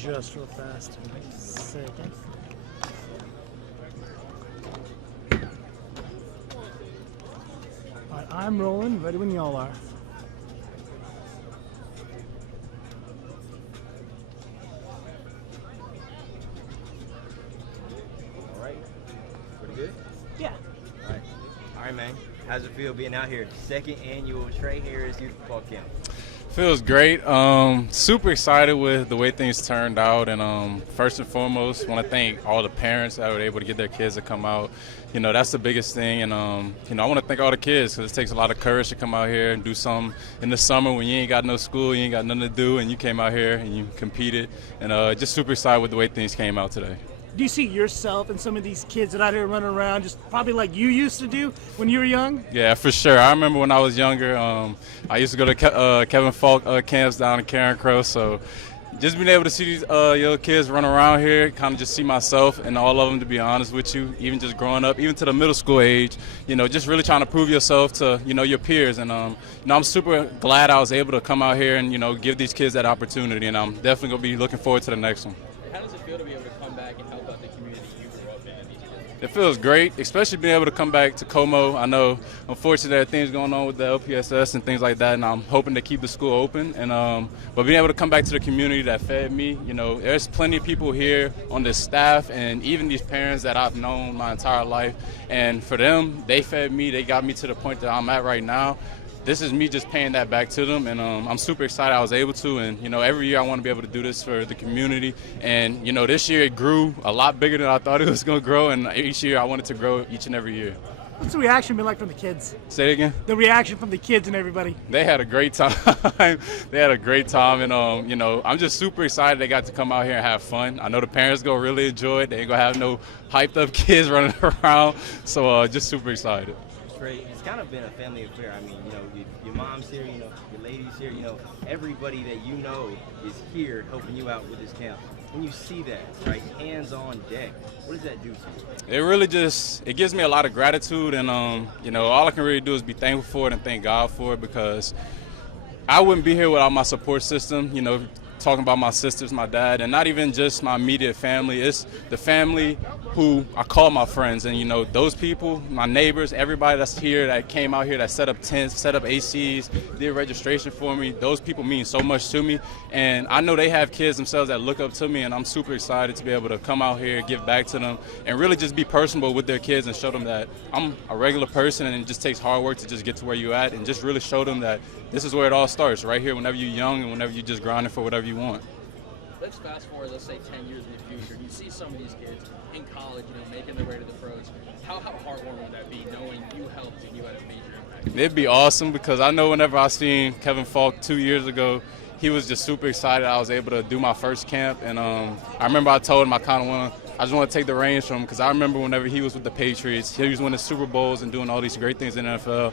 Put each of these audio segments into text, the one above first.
adjust real fast. Second. All right, I'm rolling. Ready when y'all are. All right. Pretty good? Yeah. All right. All right, man. How's it feel being out here? Second annual Tre Harris Youth Football Camp. Feels great. Super excited with the way things turned out, and first and foremost, want to thank all the parents that were able to get their kids to come out. You know, that's the biggest thing, and I want to thank all the kids because it takes a lot of courage to come out here and do something in the summer when you ain't got no school, you ain't got nothing to do, and you came out here and you competed, and just super excited with the way things came out today. Do you see yourself and some of these kids that are out here running around just probably like you used to do when you were young? Yeah, for sure. I remember when I was younger, I used to go to Kevin Falk camps down in Karen Crow, so just being able to see these young kids run around here, kind of just see myself and all of them, to be honest with you, even just growing up, even to the middle school age, just really trying to prove yourself to, your peers. And, I'm super glad I was able to come out here and, give these kids that opportunity, and I'm definitely going to be looking forward to the next one. How does it feel to be able to come back and help out the community you grew up in? It feels great, especially being able to come back to Como. I know, unfortunately, there are things going on with the LPSS and things like that, and I'm hoping to keep the school open. And but being able to come back to the community that fed me, there's plenty of people here on the staff and even these parents that I've known my entire life. And for them, they fed me. They got me to the point that I'm at right now. This is me just paying that back to them, and I'm super excited I was able to. And every year I want to be able to do this for the community. And this year it grew a lot bigger than I thought it was going to grow, and each year I wanted to grow each and every year. What's the reaction been like from the kids? Say it again? The reaction from the kids and everybody. They had a great time. They had a great time, and I'm just super excited they got to come out here and have fun. I know the parents gonna really enjoy it. They ain't gonna have no hyped up kids running around, so just super excited. It's kind of been a family affair. I mean, your mom's here, your lady's here, everybody that you know is here helping you out with this camp. When you see that, right, hands on deck, what does that do to you? It really it gives me a lot of gratitude, and all I can really do is be thankful for it and thank God for it, because I wouldn't be here without my support system, talking about my sisters, my dad, and not even just my immediate family. It's the family who I call my friends, and those people, my neighbors, everybody that's here that came out here, that set up tents, set up ACs, did registration for me. Those people mean so much to me, and I know they have kids themselves that look up to me, and I'm super excited to be able to come out here, give back to them, and really just be personable with their kids and show them that I'm a regular person, and it just takes hard work to just get to where you're at, and just really show them that this is where it all starts, right here, whenever you're young and whenever you're just grinding for whatever you want. Let's fast forward, let's say 10 years in the future, and you see some of these kids in college, making their way to the pros. How heartwarming would that be, knowing you helped and you had a major impact? It'd be awesome, because I know whenever I seen Kevin Falk 2 years ago, he was just super excited I was able to do my first camp. And I remember I told him I just want to take the reins from him, because I remember whenever he was with the Patriots, he was winning Super Bowls and doing all these great things in the NFL.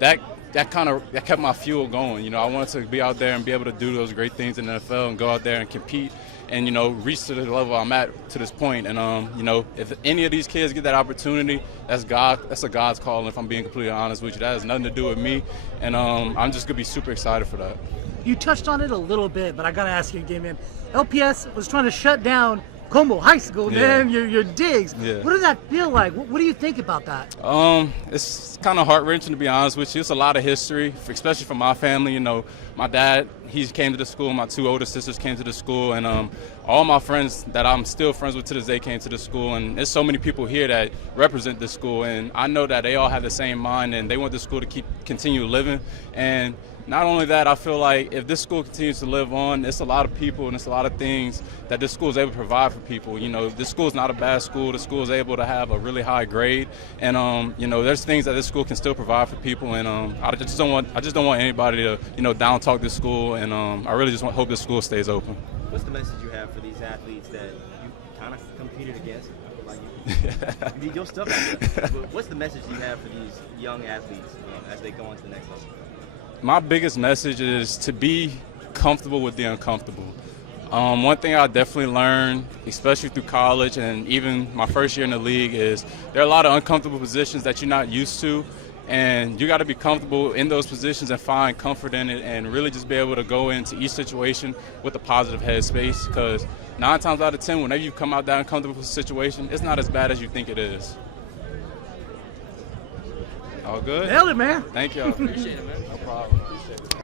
That kept my fuel going. I wanted to be out there and be able to do those great things in the NFL and go out there and compete and, reach to the level I'm at to this point. And, if any of these kids get that opportunity, that's a God's call. And if I'm being completely honest with you, that has nothing to do with me. And I'm just going to be super excited for that. You touched on it a little bit, but I got to ask you again, man. LPS was trying to shut down Como High School, man, your digs. Yeah. What did that feel like? What do you think about that? It's kind of heart-wrenching, to be honest with you. It's a lot of history, especially for my family. My dad, he came to the school. My two older sisters came to the school, and all my friends that I'm still friends with to this day came to the school. And there's so many people here that represent the school, and I know that they all have the same mind, and they want the school to continue living. And not only that, I feel like if this school continues to live on, it's a lot of people and it's a lot of things that this school is able to provide for people. This school is not a bad school. The school is able to have a really high grade, and there's things that this school can still provide for people. And I just don't want anybody to down talk this school. And I really just hope this school stays open. What's the message you have for these athletes that you kind of competed against? Like you did your stuff out there. But what's the message you have for these young athletes as they go on to the next level? My biggest message is to be comfortable with the uncomfortable. One thing I definitely learned, especially through college and even my first year in the league, is there are a lot of uncomfortable positions that you're not used to. And you got to be comfortable in those positions and find comfort in it and really just be able to go into each situation with a positive headspace, because 9 times out of 10, whenever you come out that uncomfortable situation, it's not as bad as you think it is. All good? Nailed it, man. Thank y'all. Appreciate it, man. No problem. Appreciate it.